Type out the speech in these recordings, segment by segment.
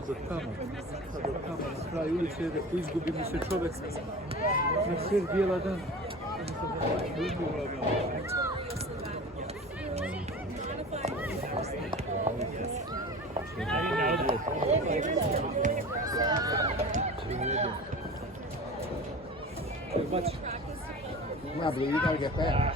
to do tamo. Do tamo, na kraju ulice, da izgubi mi se čovjek. Na sred bijela dan. Yeah, but you gotta get back.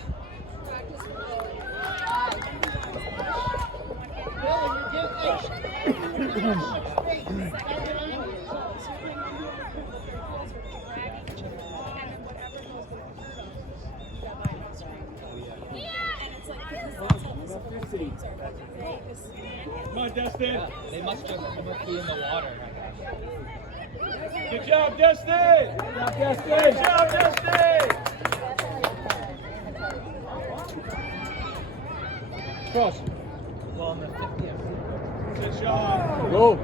Come on, Dustin. Yeah, they must be in the water. Good job, Dustin. Good job, Dustin. Good job, Dustin. Cross. Well, on the 50th. Good shot. Go.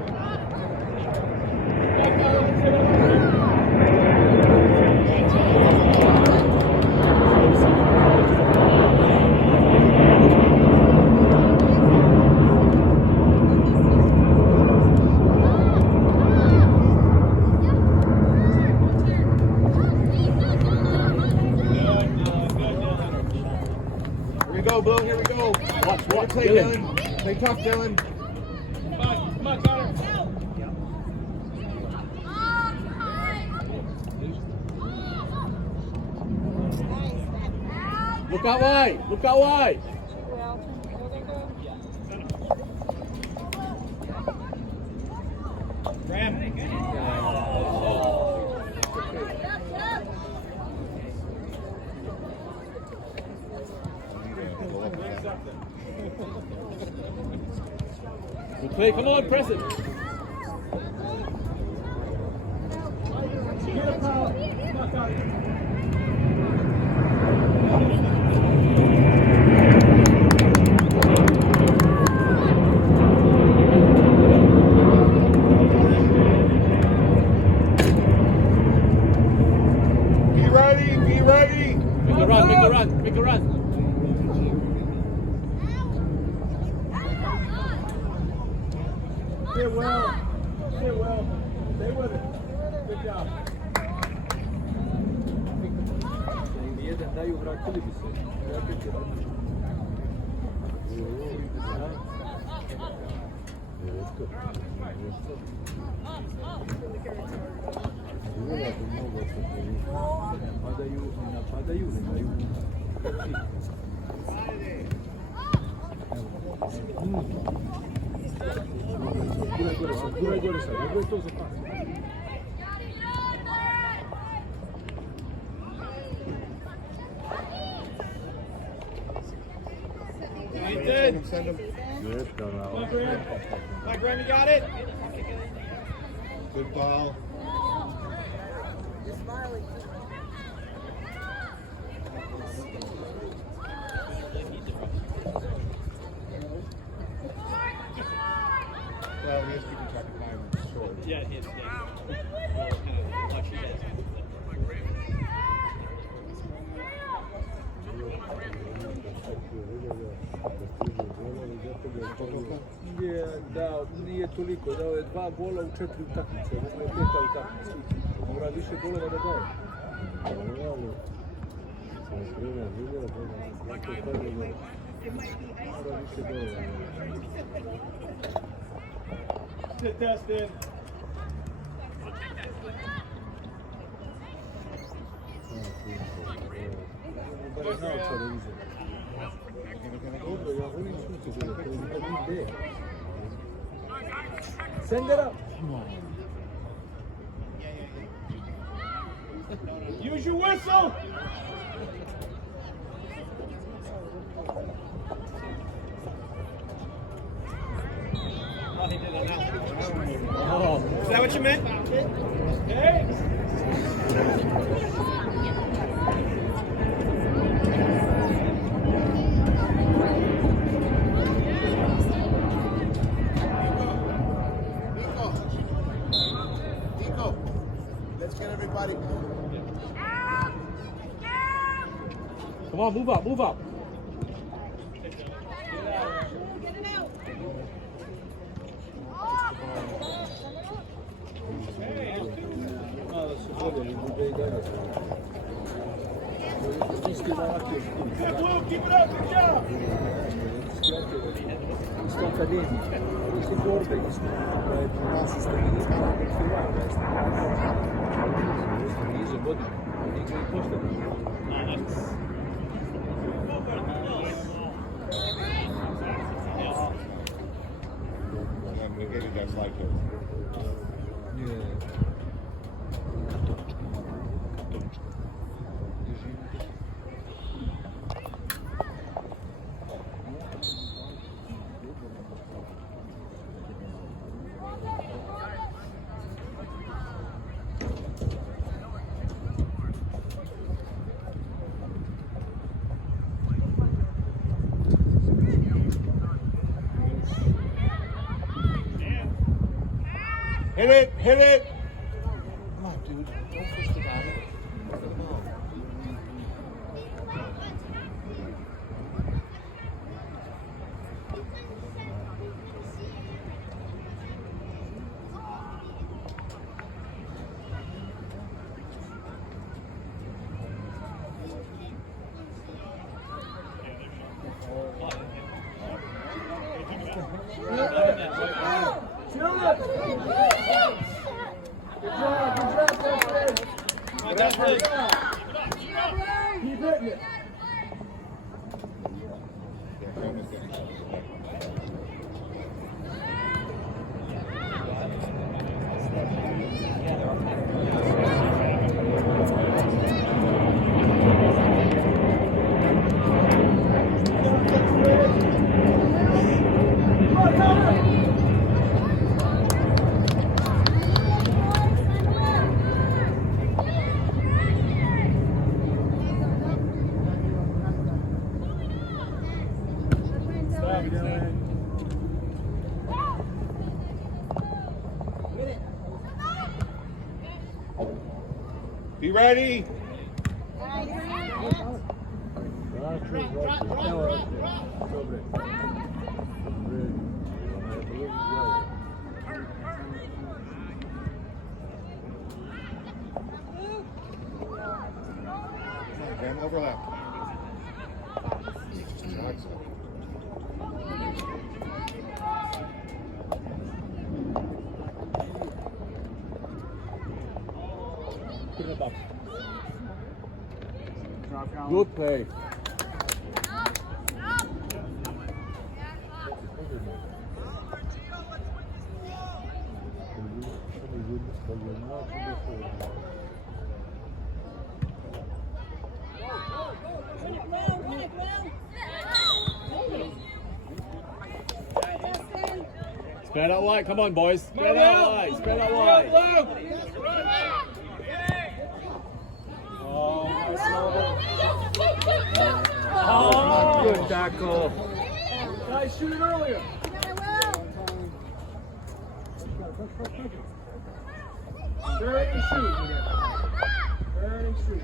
Here we go. Watch, play Dylan. Play tough, Dylan. Come on, Connor. Look out wide. Look out wide. Good play. Come on, press it. Be ready. Be ready. Make a run. Make a run. Make a run. Stay well. Stay well. Stay with it. Good job. Jedan daju, vratili bi se. Napadaju, ne daju. Guraj gore sad, dobro je to za pas. Nathan. Send him. Good, Come on, Graham. Come on, Graham, you got it? Good ball. Well, he has people trying to climb short. Yeah, it is. Watch you guys. Nije toliko, dao je 2 gola u 4 utakmice, ovo je 5. utakmica. Mora više golova da daje. Mora više golova. Sit, Dustin. Bare naočare uzeti. Dobro, ja volim šuti, to je nikad ide. Sendera! Use your whistle. Oh, he did it now. Oh. Is that what you meant? Okay. Nico. Let's get everybody. Come on, move up, move up. Good, Blue. Keep it up. Good job. Isto akademija, isto borbe, isto nas isto niže godine, nikad ne pošteno. We get it, that's like it. Hit it, hit it. Come on, dude. Don't push the guy. Look at the ball. Keep hitting it. Be ready. Cam, overlap. Put it in the box. Good play. Spread out wide, come on boys. Spread out wide, spread out wide. Oh, good tackle. Guys, shoot it earlier. Turn and shoot. Turn and shoot.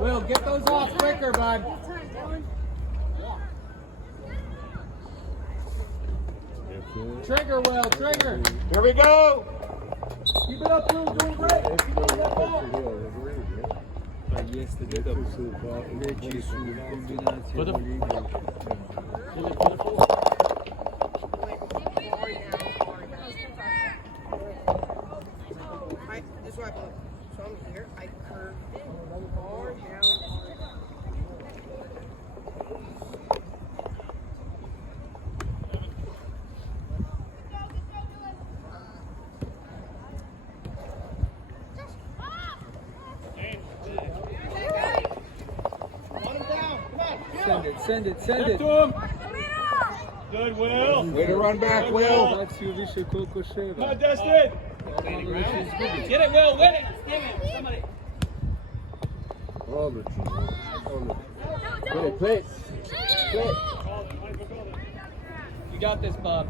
Will, get those off quicker, bud. Trigger, Will, trigger. Here we go. Keep it up, Blue. Doing great. Keep it up, ball. Jeste da su veći su kombinacije bolje igraju. This is why I put some here. I curved it far down. Send it. Good, Will. Way to run back, Will. Akciju više koliko ševa. Come on, Dustin. Get it, Will, win it! Damn it, somebody. Odlično. Play. You got this, Bob.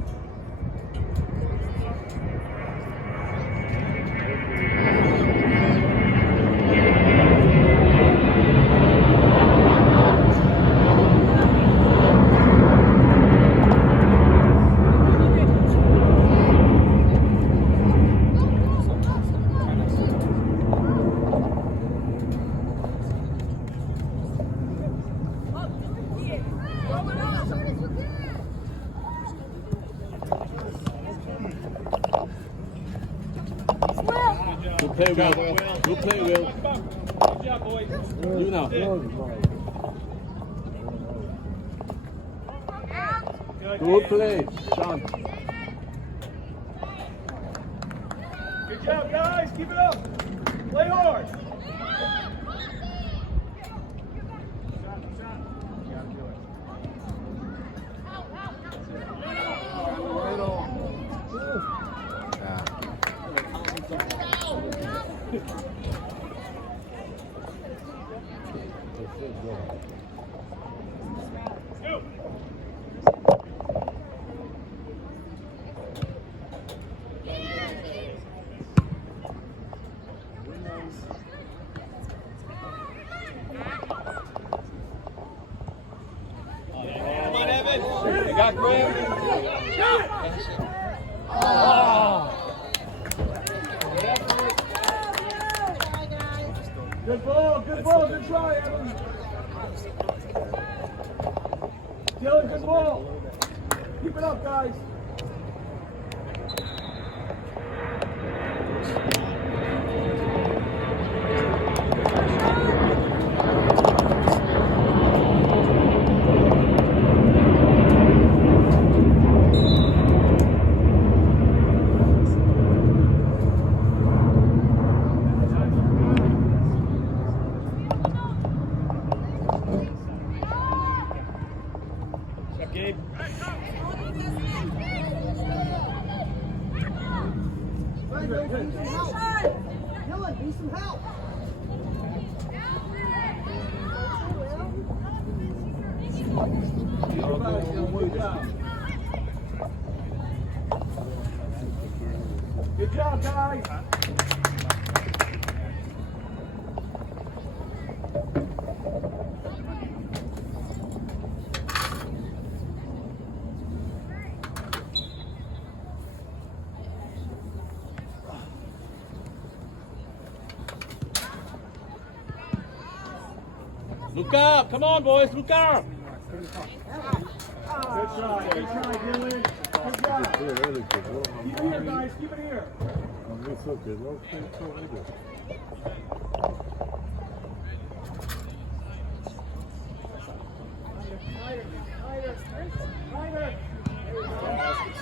play, Will. Good play, Will. Good job, boys. You now. Good play, Sean. Good job, guys. Keep it up. Play hard. Come on, Evan. They got Graham. Good ball, good ball, good try, Evan. Dylan, good ball. Keep it up, guys. What's up, Gabe? Dylan, need some help. Good job, guys. Look up. Come on, boys. Look up. Good try, Dylan. Good job. Keep it here, guys. Keep it here.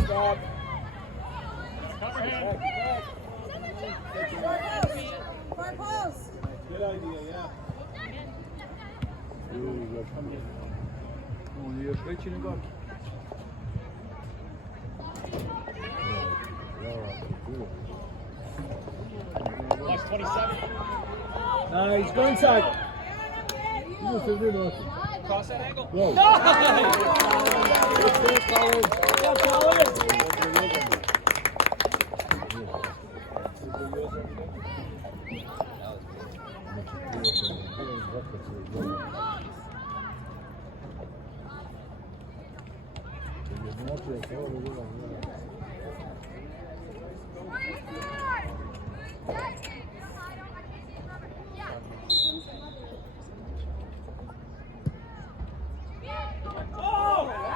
Stop. Far post. Good idea, yeah. Plus 27. Nice, go inside. Cross that angle. Whoa. Nice! Yeah, Colin.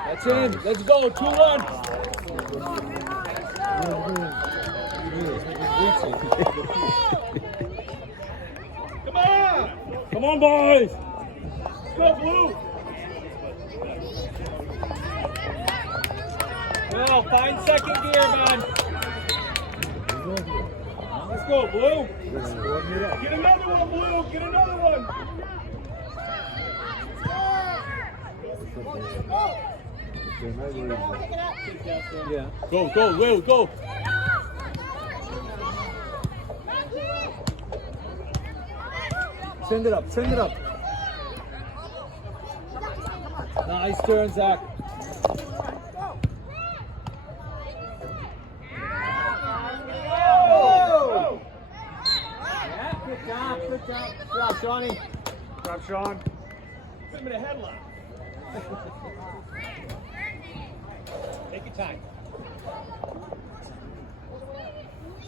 That's in. Let's go. 2-1. Come on. Come on, boys. Let's go, Blue. Well, find second gear, man. Let's go, Blue. Get another one, Blue. Get another one. Yeah. Go, Will, go. Send it up. Send it up. Nice turn, Zach. Oh! Good job. Good job. Good job, Shawnee. Grab Sean. Put him in a headlock. Take your time.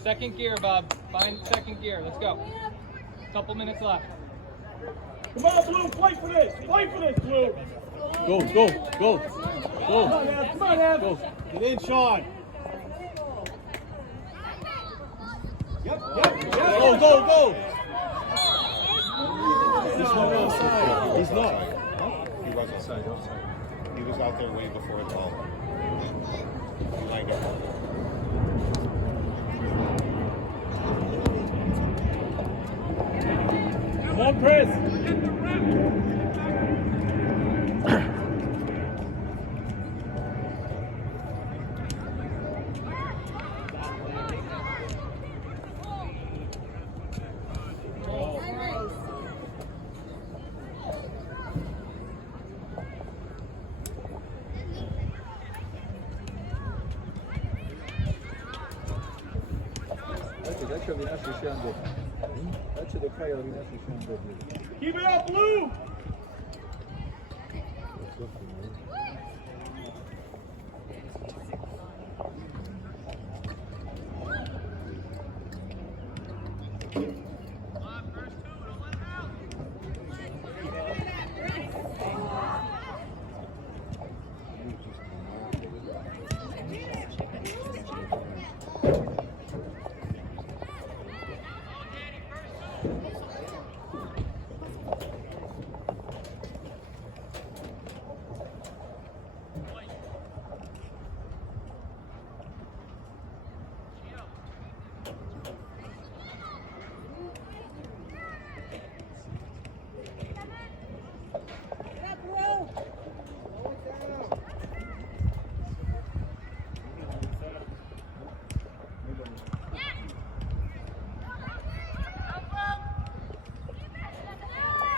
Second gear, Bob. Find second gear. Let's go. Couple minutes left. Come on, Blue. Play for this. Play for this, Blue. Go. Come on, Ev. Come on, Ev. Get in, Sean. Go, go, go! He's not outside. He's not. He was outside. He was out there way before the ball. He lined up. Come on, Chris! Daće ovi naši još jedan dobri. Daće do kraja ovi naši još jedan dobri. Keep it up, Blue!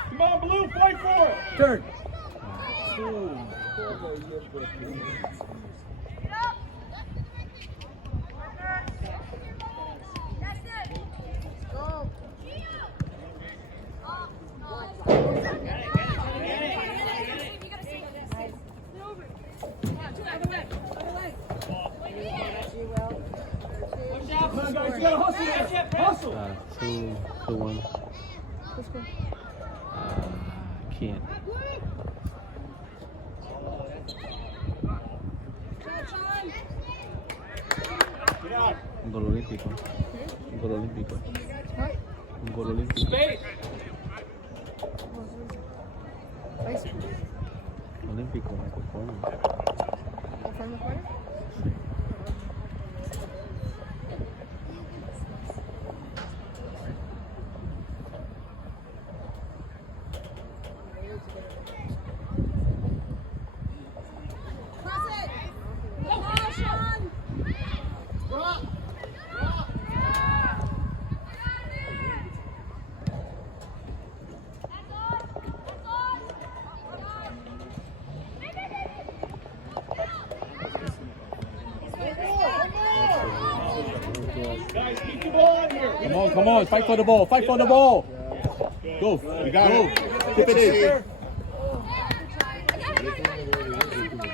Come on, Blue, fight for it! Turn! Come on, guys, you gotta hustle! Hustle! 2-1. Can't. Un gol olímpico. Un gol olímpico. Un gol olímpico. Space. Olímpico, por favor. Guys, keep the ball on here! Come on, fight for the ball, fight for the ball. Go, You got go. it. Keep it in.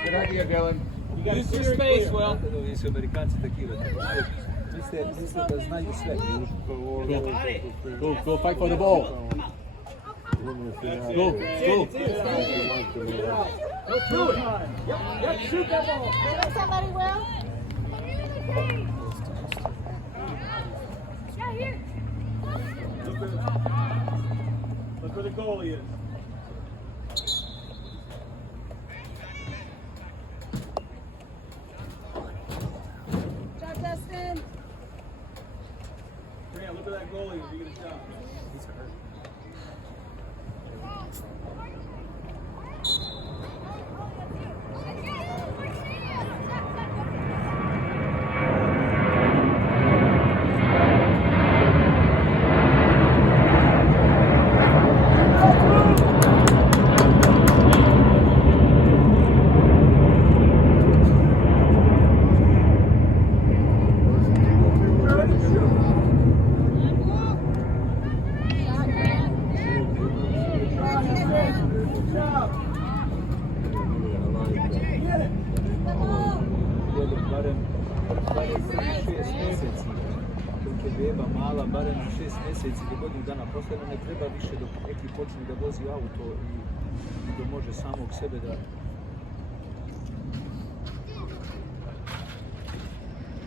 Good idea, Dylan. Use your space, Will. Nisu Amerikanci takvi. Misle da znaju sve. Go, fight for the ball. Go. Let's do it! Yep, shoot that ball! Somebody will. Look where the goalie is. Job, Dustin. Grant, look at that goalie. Is he gonna shot? He's hurt. Barem 6 mjeseci do godinu dana posle ne treba više dok neki počne da vozi auto i da može samog sebe da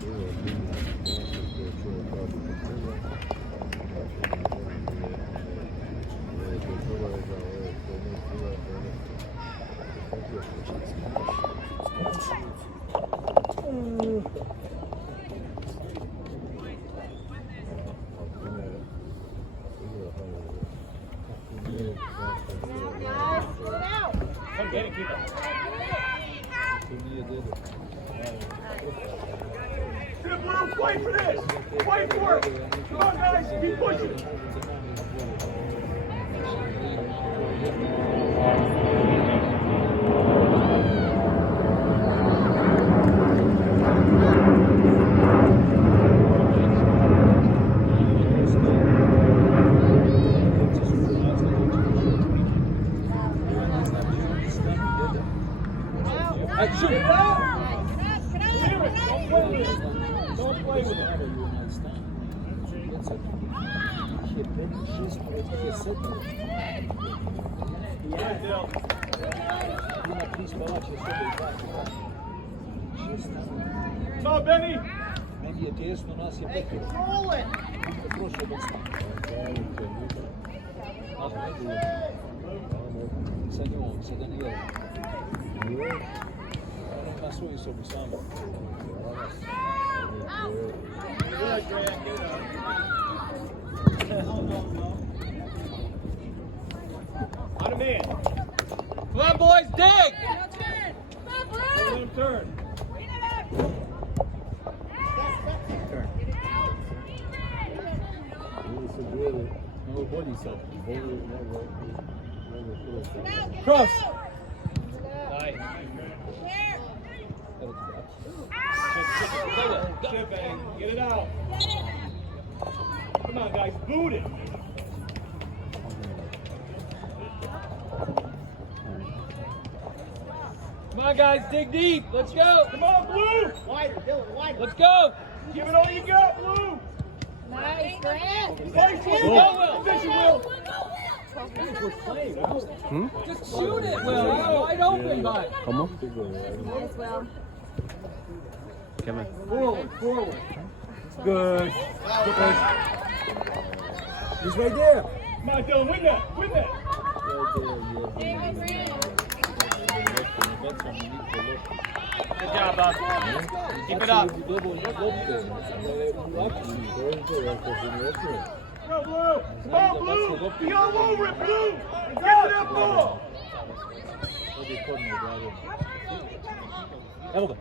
Ovo je Come get it, keep it. Good move, fight for this! Fight for it! Come on, guys, keep pushing! Ciao, Benny! Meni je tijesno, nas je petero. Prošlo bez sa njom, sa Danijelom. Na svojim sobi samo. On a man. Come on, boys, dig! Let him turn. Ovo bolji sad. Cross. Nice. Evo ti braći. Chip, Benny. Get it out. Come on, guys, boot it. Come on, guys, dig deep. Let's go. Come on, Blue. Wider, Dylan, wider. Let's go. Give it all you got, Blue. Nice, Grant. Fight for it. Position, Will. Just shoot it, Will. It's wide open, bud. Come on. Nice, Will. Kevin. Forward, forward. Good. He's right there. Come on, Dylan, win that. Win that. Good job, Bob. Keep it up. Go, Blue. Come on, Blue. Be all over it, Blue. Get to that ball. Evo ga.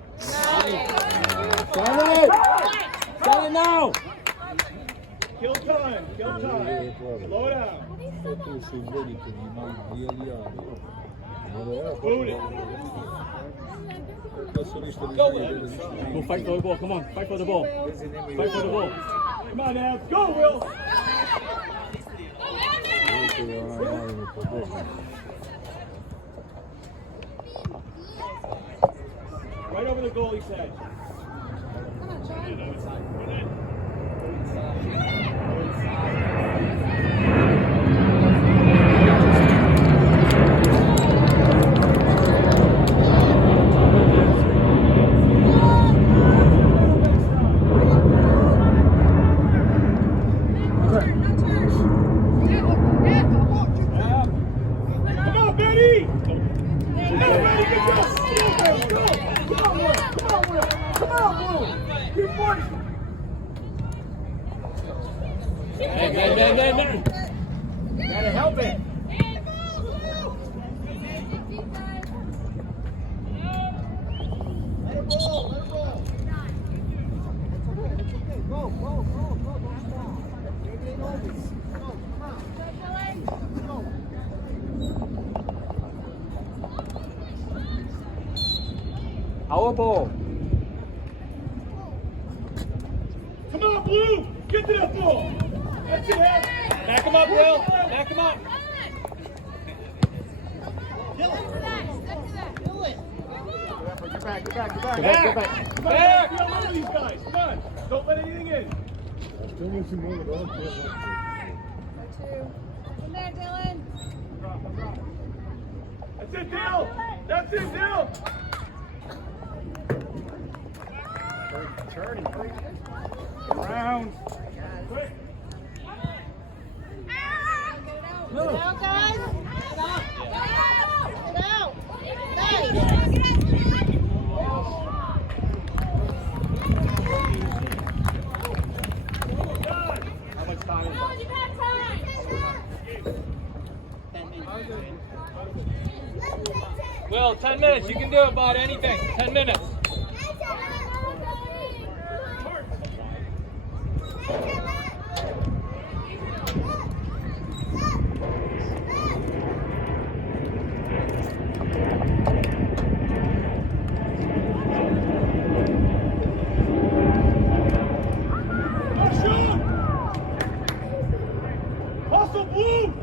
Stand it now. Kill time. Kill time. Slow down. Tu su veliki, imaju bijeli, Boot it. to su ništa Go, ne Will. Go fight for the ball. Come on. Fight for the ball. Fight for the ball. Come on, now. Go, Will. Right over the goalie's head. Come on, Betty! Come on, Betty, get this! Go! Come on, Will! Come on, Will! Come on, Will! Keep pushing! Man. Gotta help it! Let it roll, let it roll. It's okay. Go, go, go, go. Don't stop. Maybe ain't over. Go, come on. Go. Our ball. Come on, Blue! Get to that ball! That's it, Ed. Back him up, Will. Back him up. Back! Come on, be all over these guys! Come on! Don't let anything in! That's it, Dale! That's it, Dale! Turning. Around. Quick. Get out, guys. Get out. Get out. Nice. can do it, bud. Anything. 10 minutes. Hustle, blue!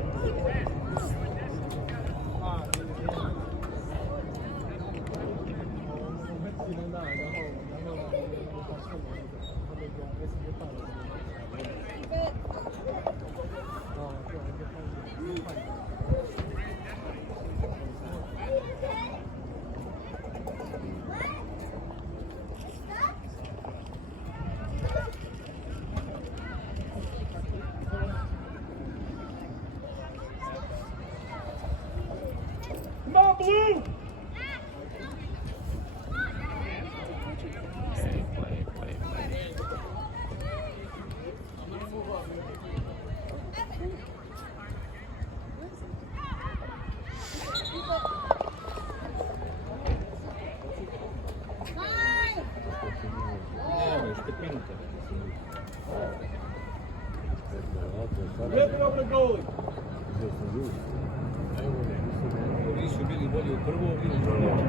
Come on, blue! Rip it over the goalie. Ovi su bili bolji u prvom ili u drugom.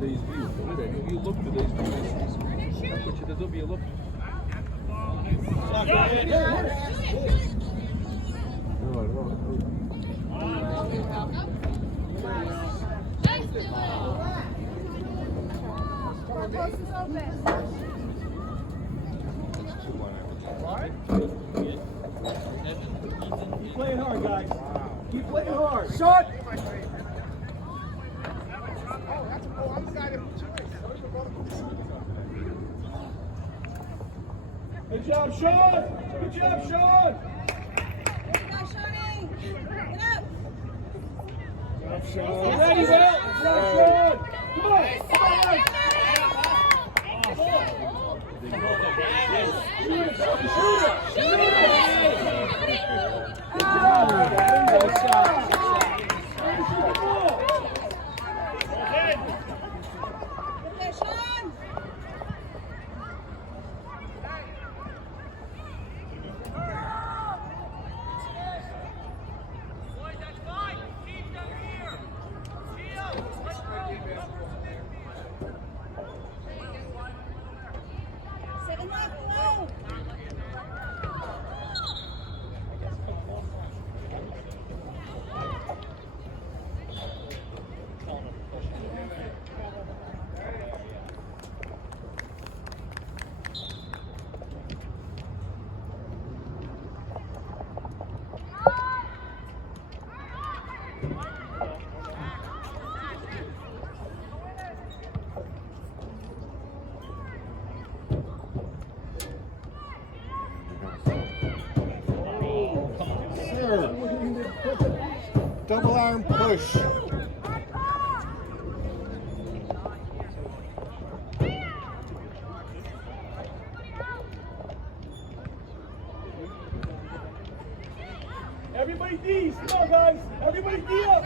Da izbiju, pogledaj, vi loptu da izbiju, ako će da dobije loptu. Keep playing hard, guys. Keep playing hard. Shot! Good job, Sean! Good job, Sean! Get up, Shawnee! Get up! Good job, Sean. Ready, Will! Good job, Sean! Come on! Good shot! Shoot the ball! Okay, Sean! Second left, go! Double arm push. Everybody D's! Come on, guys! Everybody D up!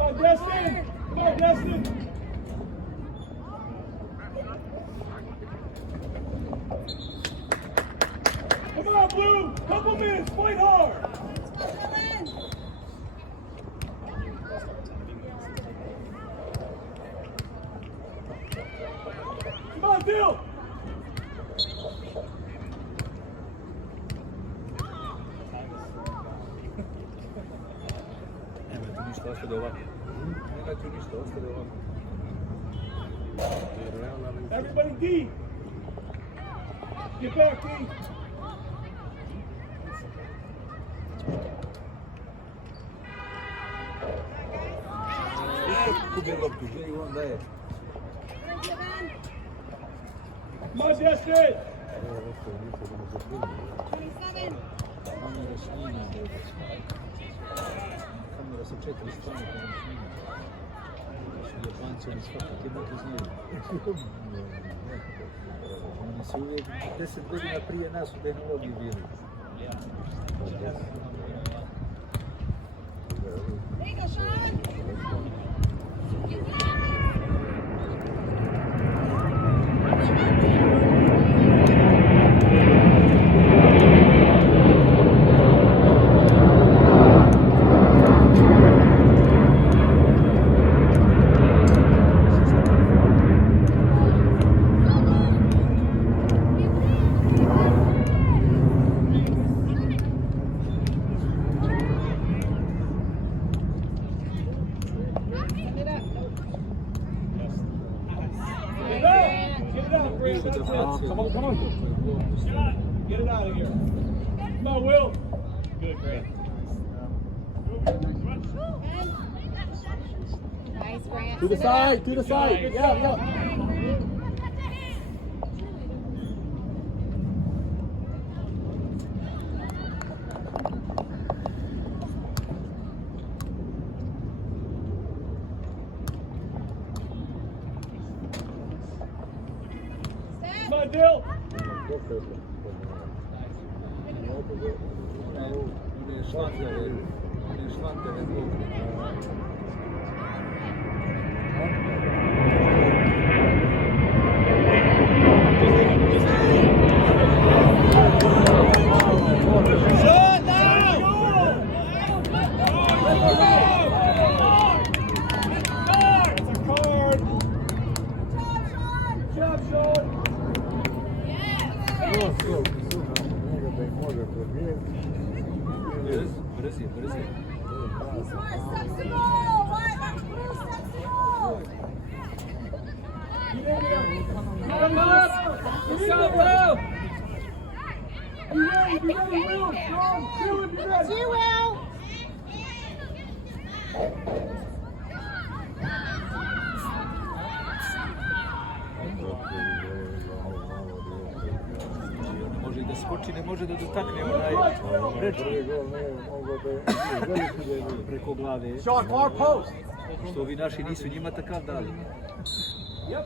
Come on, Destin! Come on, Destin! Come on, Blue! Couple minutes, fight hard! Come on, Bill! Nema tu ništa, ostade ovako. Nema tu ništa, ostade ovako. Everybody deep! Get back, D! Kubi loptu, gdje i on daje. Come on, Destin! Kamera snima. Kamera sa 4 strane koja nam snima. Japanci, oni svakak jednaki znaju. Oni su uvijek 10 godina prije nas u tehnologiji bili. There you go, Sean. Come on. Get it out of here. Come on, Will. Good, great. Nice, Grant. To the side, to the side. Yeah. Come on, Dill. One šlanteve Brzi. Come up! Let's go, Blue! Be ready, Will. Strong. Will, be ready. It's you, Will. Može i da skoči, ne može da dotakne onaj prečki preko glave. Što ovi naši nisu njima takav dali. Yep.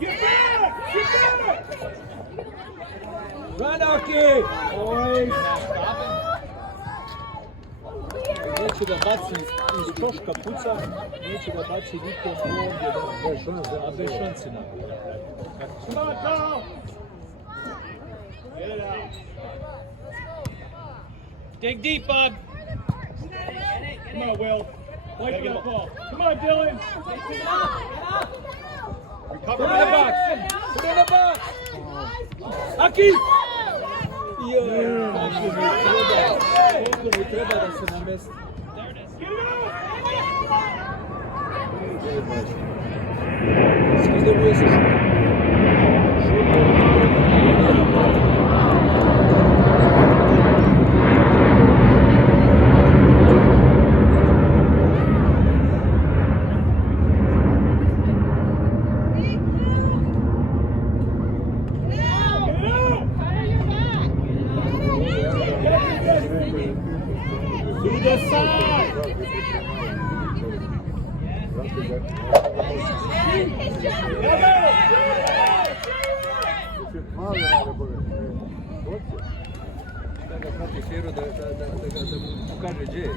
Get back! Run, Aki! Neće da baci iz troška puca, neće da baci niko na ovdje, a bez šanse na. Come on, Tom! Get it out. Dig deep, bud. Come on, Will. Play for that ball. Come on, Dylan. Put in the box! Put in the box! Aki! Koliko mi treba da se namesti. Skidovuje se To the side. Da ga prati Fero da mu pokaže gdje je.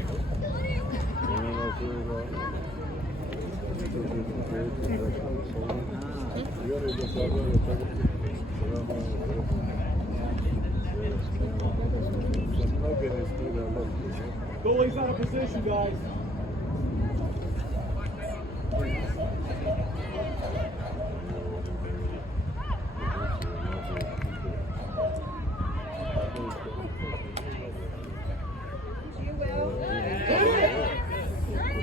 Goalie's out of position, guys.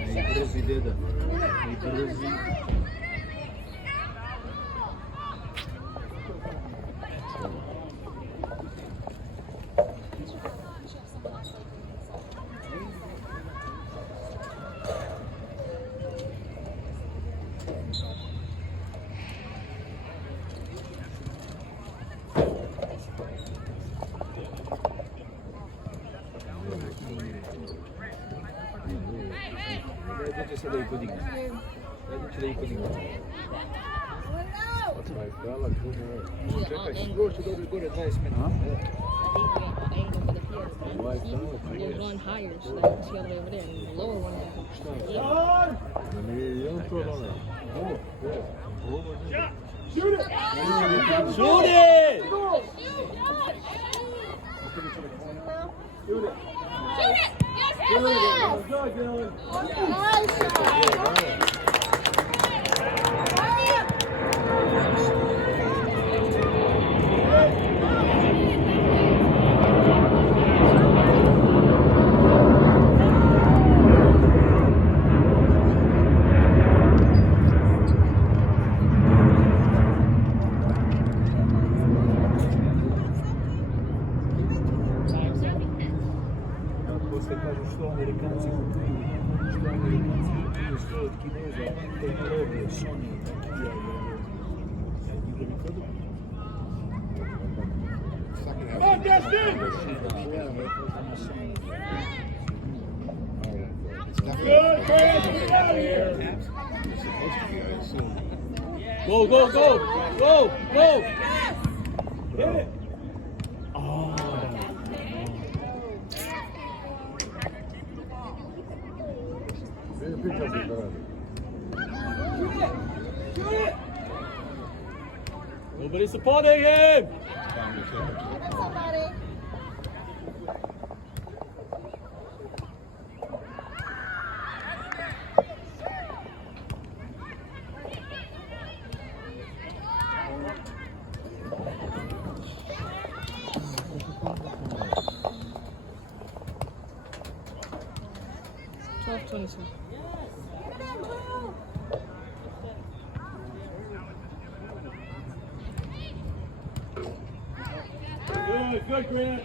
I brzi deda. I brzi. Dajte se da ih podigne. Dajte da ih podigne. Čekaj, još će dobiti gore 20 minuta. There's one higher, so that's the other way over there. And the lower one. Shoot it! Shoot it! Poslije kažu što Amerikanci kupuju, sve od Kineza, tehnologije, Sony, Nokia, igravi produkt. Come on, Destin! Good, Grant, get out of here! Go, go, go! Go, go! Hit it! Nobody supporting him! Somebody. Good, good, Grant.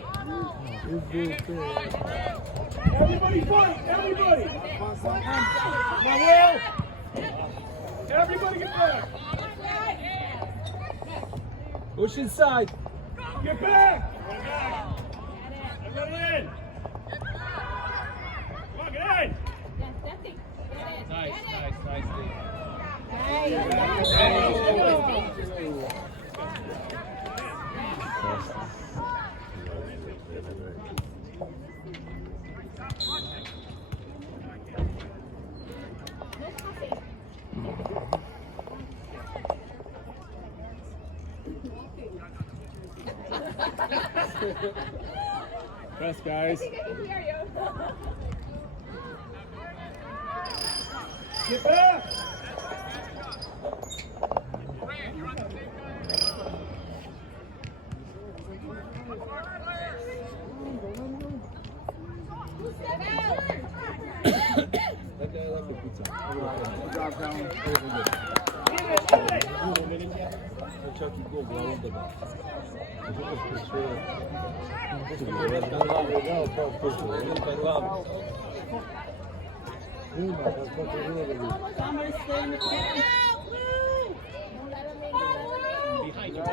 Everybody fight, everybody. Come on, Will. Everybody get back. Push inside. Get back. Everybody in. Come on, get in. Nice, nice, Steve. Press, guys. Get back. Dakle, puca. Čak i gol glavom da ga. Velika glava. Somebody stay in the corner. Behind you.